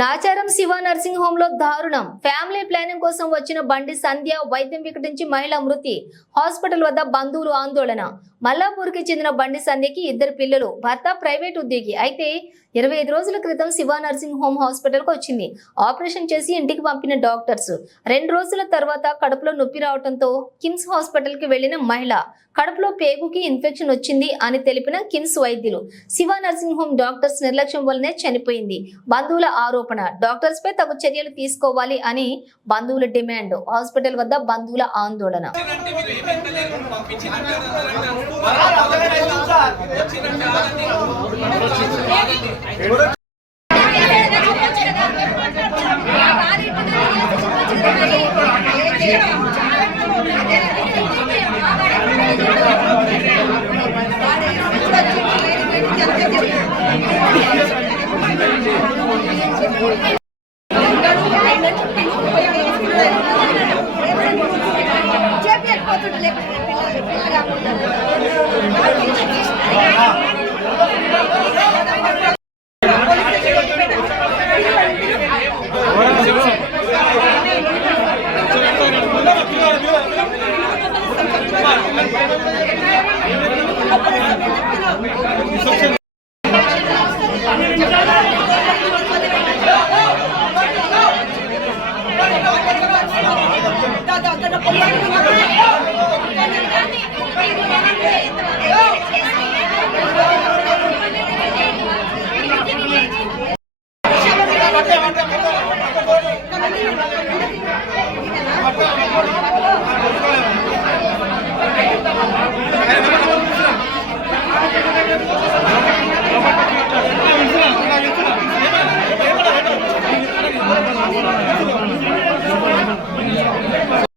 Nacharam Shiva nursing home లో దారుణం. Family planning కోసం వచ్చిన బండి సంధ్య వైద్యం వికటించి మహిళ మృతి. హాస్పిటల్ వద్ద బంధువులు ఆందోళన. మల్లాపూర్ కి చెందిన బండి సంధ్యకి 2 పిల్లలు, భర్త ప్రైవేట్ ఉద్యోగి. అయితే 25 రోజుల క్రితం శివ నర్సింగ్ హోమ్ హాస్పిటల్ కు వచ్చింది. ఆపరేషన్ చేసి ఇంటికి పంపిన డాక్టర్స్ 2 రోజుల తర్వాత కడుపులో నొప్పి రావడంతో కిమ్స్ హాస్పిటల్ కి వెళ్లిన మహిళ కడుపులో పేగుకి ఇన్ఫెక్షన్ వచ్చింది అని తెలిపిన కిమ్స్ వైద్యులు. శివ నర్సింగ్ హోమ్ డాక్టర్స్ నిర్లక్ష్యం వల్లనే చనిపోయింది. బంధువుల ఆరోపణ. డాక్టర్స్ పై తగు చర్యలు తీసుకోవాలి అని బంధువుల డిమాండ్. హాస్పిటల్ వద్ద బంధువుల ఆందోళన.